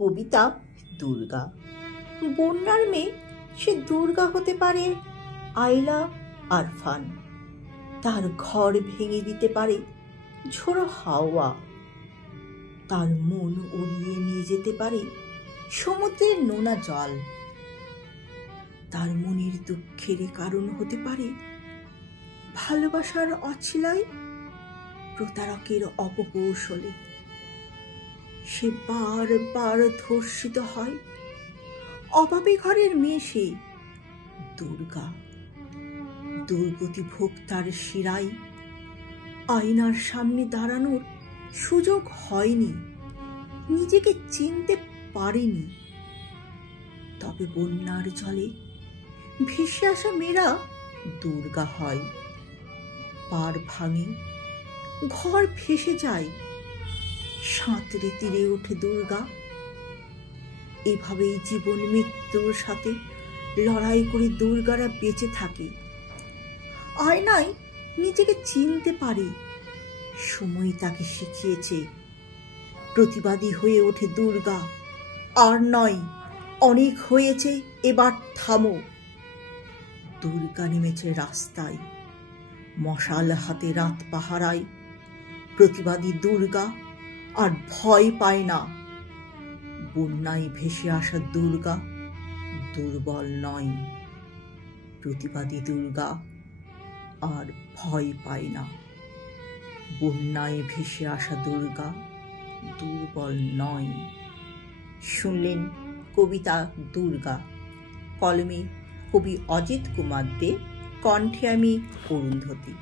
কবিতা দুর্গা। বন্যার মেয়ে সে দুর্গা হতে পারে আইলা আরফান, তার ঘর ভেঙে দিতে পারে ঝোড়ো হাওয়া, তার মন উড়িয়ে নিয়ে যেতে পারে সমুদ্রের নোনা জল, তার মনের দুঃখের কারণ হতে পারে ভালোবাসার অছিলায় প্রতারকের অপকৌশলে। সে বারবার ধর্ষিত হয়, অভাবী ঘরের মেয়ে সে দুর্গা। দুর্গতি ভোক্তার শিরায় আয়নার সামনে দাঁড়ানোর সুযোগ হয়নি, নিজেকে চিনতে পারেনি। তবে বন্যার জলে ভেসে আসা মেয়েরা দুর্গা হয়। পার ভাঙে, ঘর ভেসে যায়, সাঁতরে তীরে ওঠে দুর্গা। এভাবেই জীবন মৃত্যুর সাথে লড়াই করে দুর্গারা বেঁচে থাকে। আয়নায় নিজেকে চিনতে পারে, সময় তাকে শিখিয়েছে। প্রতিবাদী হয়ে ওঠে দুর্গা, আর নয়, অনেক হয়েছে, এবার থামো। দুর্গা নেমেছে রাস্তায়, মশাল হাতে রাত পাহারায়। প্রতিবাদী দুর্গা আর ভয় পায় না। বন্যায় ভেসে আসা দুর্গা দুর্বল নয়। প্রতিবাদী দুর্গা আর ভয় পায় না। বন্যায় ভেসে আসা দুর্গা দুর্বল নয়। শুনলেন কবিতা দুর্গা, কলমে কবি অজিত কুমার দে, কণ্ঠে আমি অরুন্ধতী।